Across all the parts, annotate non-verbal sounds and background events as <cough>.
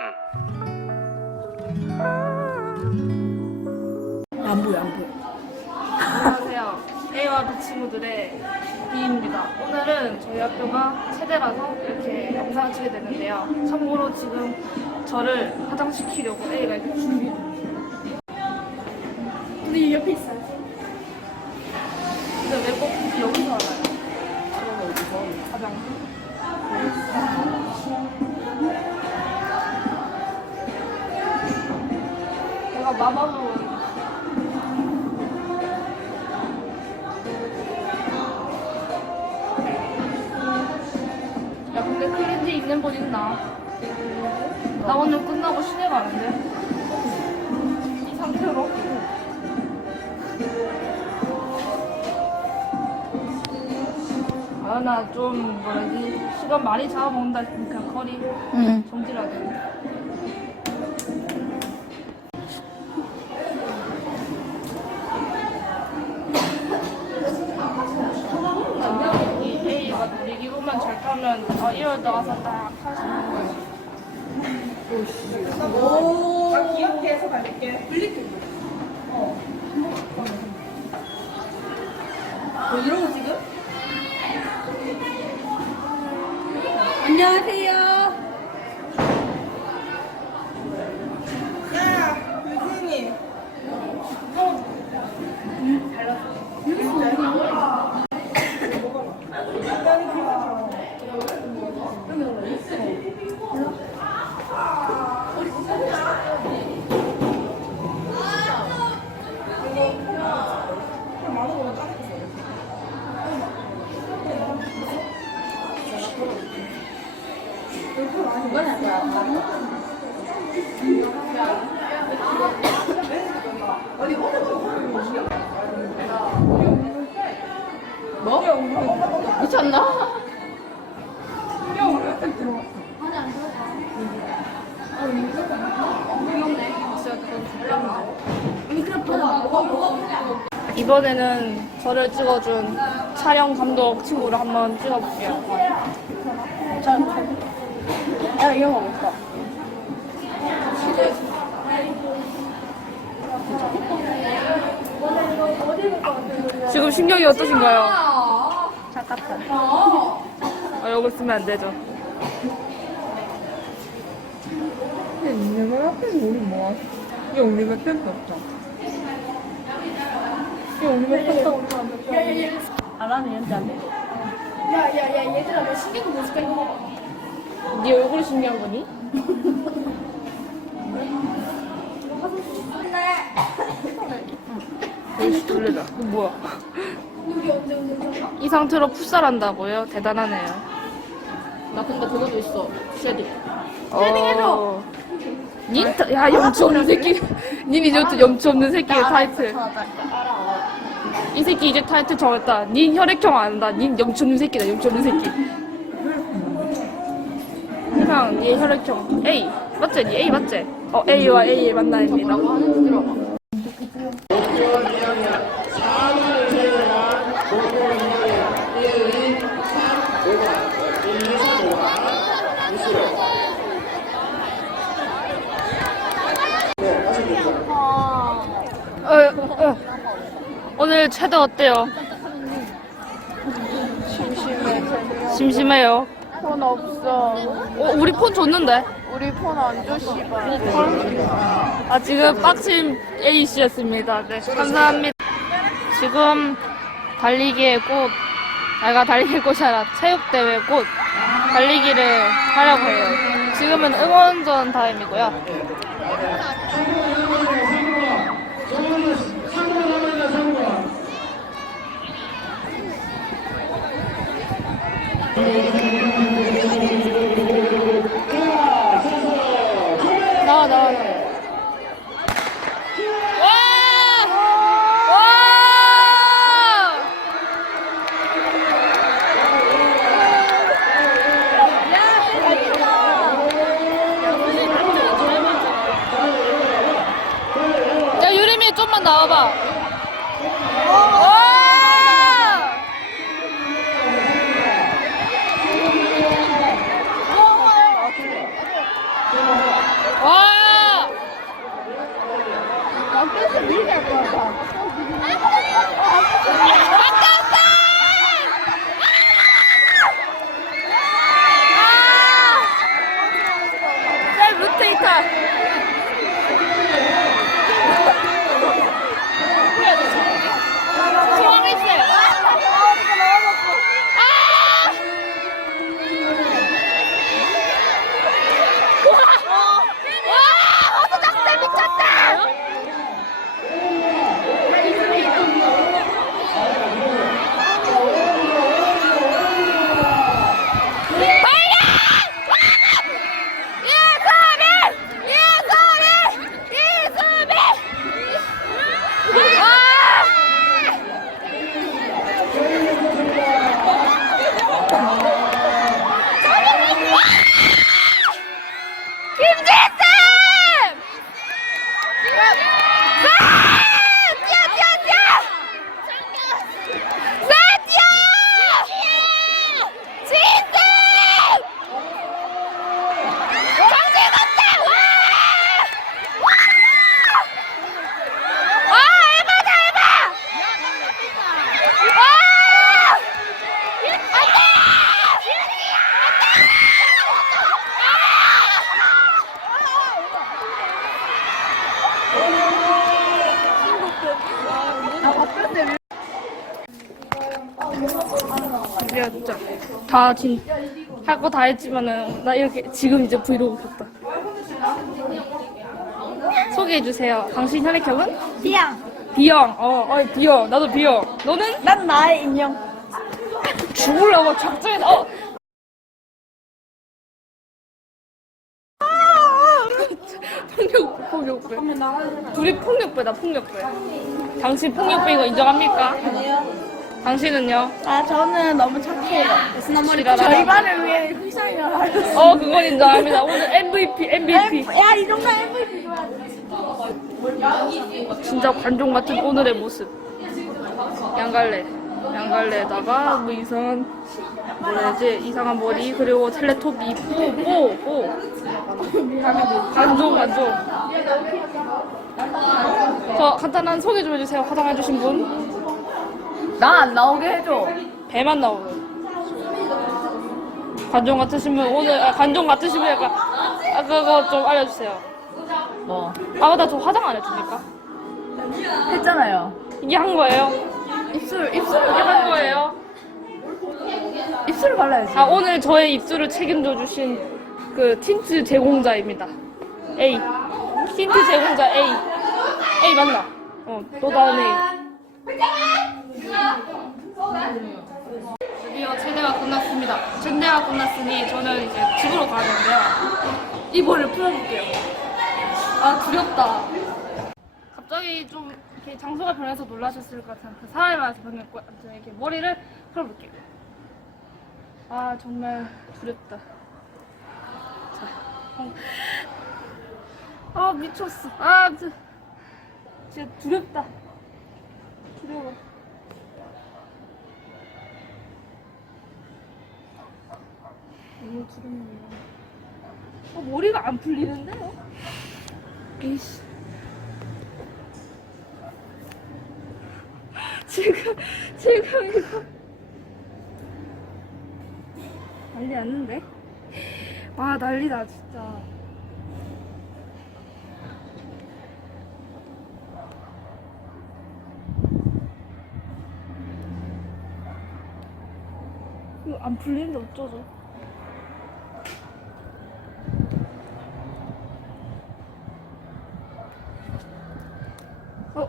안 보여 안 보여. 안녕하세요. A와 B 친구들의 B입니다. 오늘은 저희 학교가 체대라서 이렇게 영상을 찍게 됐는데요. 참고로 지금 저를 화장시키려고 A가 이렇게 준비 중 있는 분 있나? 나 오늘 끝나고 시내 가는데 이 상태로 아 나 좀 뭐라지 시간 많이 잡아먹는다 했으니까 거리 응. 정지라도 이 놀이기구만 잘 타면 어, 이러다가 딱탈수 있는 거지 뭐 이러고 지금? 안녕하세요. 야, 교수님. 미쳤나? 이번에는 저를 찍어준 촬영 감독 친구를 한번 찍어볼게요. 야 이거 먹었어. 지금 심경이 어떠신가요? 잠깐다. 아, 여기 쓰면 안 되죠. 내가 앞에서 우리 뭐 하지? 야, 우리가 땐 없다. 야, 우리가 땐안 하는 연지 안 돼. 야야야 얘들아 너 신경 못 쓸까 이거 봐봐 네 얼굴이 신기한 거니? 에이씨. 이거 뭐야? 이 상태로 풋살한다고요? 대단하네요. 나 근데 그것도 있어. 쉐딩. 어. 닌, 타- 야, 염치 없는 새끼. <laughs> 닌 이제부터 염치 없는 새끼의 타이틀. 이 새끼 이제 타이틀 정했다. 닌 혈액형 안 한다. 닌 염치 없는 새끼다. 염치 없는 새끼. 그냥 얘 혈액형 A. 맞지? 니 A 맞지? 어, A와 하는지 들어봐. 어, 어. 오늘 최대 어때요? 심심해. 심심해요. 폰 없어. 어, 우리 폰 줬는데? 우리 폰 안 줘, 씨발. 아, 지금 빡침 A씨였습니다. 네, 감사합니다. 지금 달리기의 꽃, 내가 달리기의 꽃이 아니라 체육대회 꽃, 달리기를 하려고 해요. 지금은 응원전 타임이고요. Rita. 진짜 진짜 다 진 할 거 다 했지만은 나 이렇게 지금 이제 브이로그 켰다. 소개해 주세요. 당신 혈액형은? 비양. B형. 어, 어 B형. 나도 B형. 너는? 난 나의 인형. 죽을라고 작정해서. 어. 폭력 폭력배. 둘이 폭력배다 폭력배. 당신 폭력배인 거 인정합니까? 아니요. 당신은요? 아 저는 너무 착해요. 지랄하다. 저희 반을 위해 희생을 하셨어. 어 그건 인정합니다. 오늘 MVP MVP. 야 이런 거 MVP 좋아. 진짜 관종 같은 오늘의 모습. 양갈래. 양갈래에다가 뭐 이상한 뭐라 해야지 이상한 머리 그리고 텔레토비 오오 관종 관종. 저 간단한 소개 좀 해주세요. 화장해주신 분. 나 안 나오게 해줘. 배만 나오는. 관종 같으신 분 오늘 아, 관종 같으신 분 약간 아 그거 좀 알려주세요. 뭐아 맞다 저 화장 안 해줍니까? 했잖아요. 이게 한 거예요? 입술 입술 이게 한 거예요? 입술 발라야지. 아 오늘 저의 입술을 책임져 주신 그 틴트 제공자입니다. A 틴트 제공자 A A 맞나? 어또 다른 A. 드디어 체대가 끝났습니다. 체대가 끝났으니 저는 이제 집으로 가야 되는데요. 이 머리를 풀어볼게요. 아 두렵다. 갑자기 좀 이렇게 장소가 변해서 놀라셨을 것 같은 그 사람이 많아서 변했고 아무튼 이렇게 머리를 풀어볼게요. 아 정말 두렵다. 자, 어. 아 미쳤어. 아 저, 진짜 두렵다. 두려워. 너무 두렵네요. 어, 머리가 안 풀리는데요? 이씨. <laughs> 지금 지금 이거 난리 났는데? 와 난리다 진짜 안 풀리는데 어쩌죠?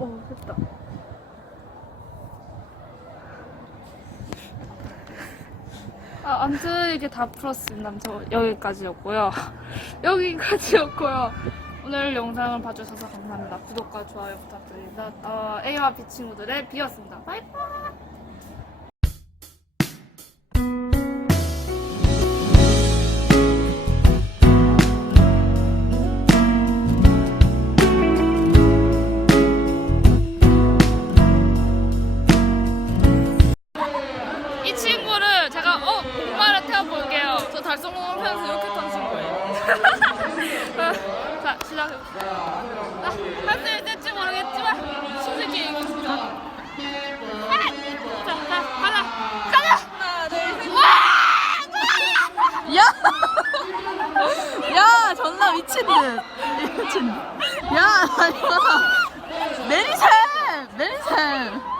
어어 됐다 아, 아무튼 이게 다 풀었습니다. 저 여기까지였고요. <laughs> 여기까지였고요. 오늘 영상을 봐주셔서 감사합니다. 구독과 좋아요 부탁드립니다. 어, A와 B 친구들의 B였습니다. 바이바이. 이 자 시작해봅시다. 할수 있을지 모르겠지만 솔직히 이거 진짜. 하나, 자, 자, 하나, 가자. 하나, 둘, 셋. 야! 야, 존나 미친 듯. 미친. 야, 이거. 메리샘! 메리샘!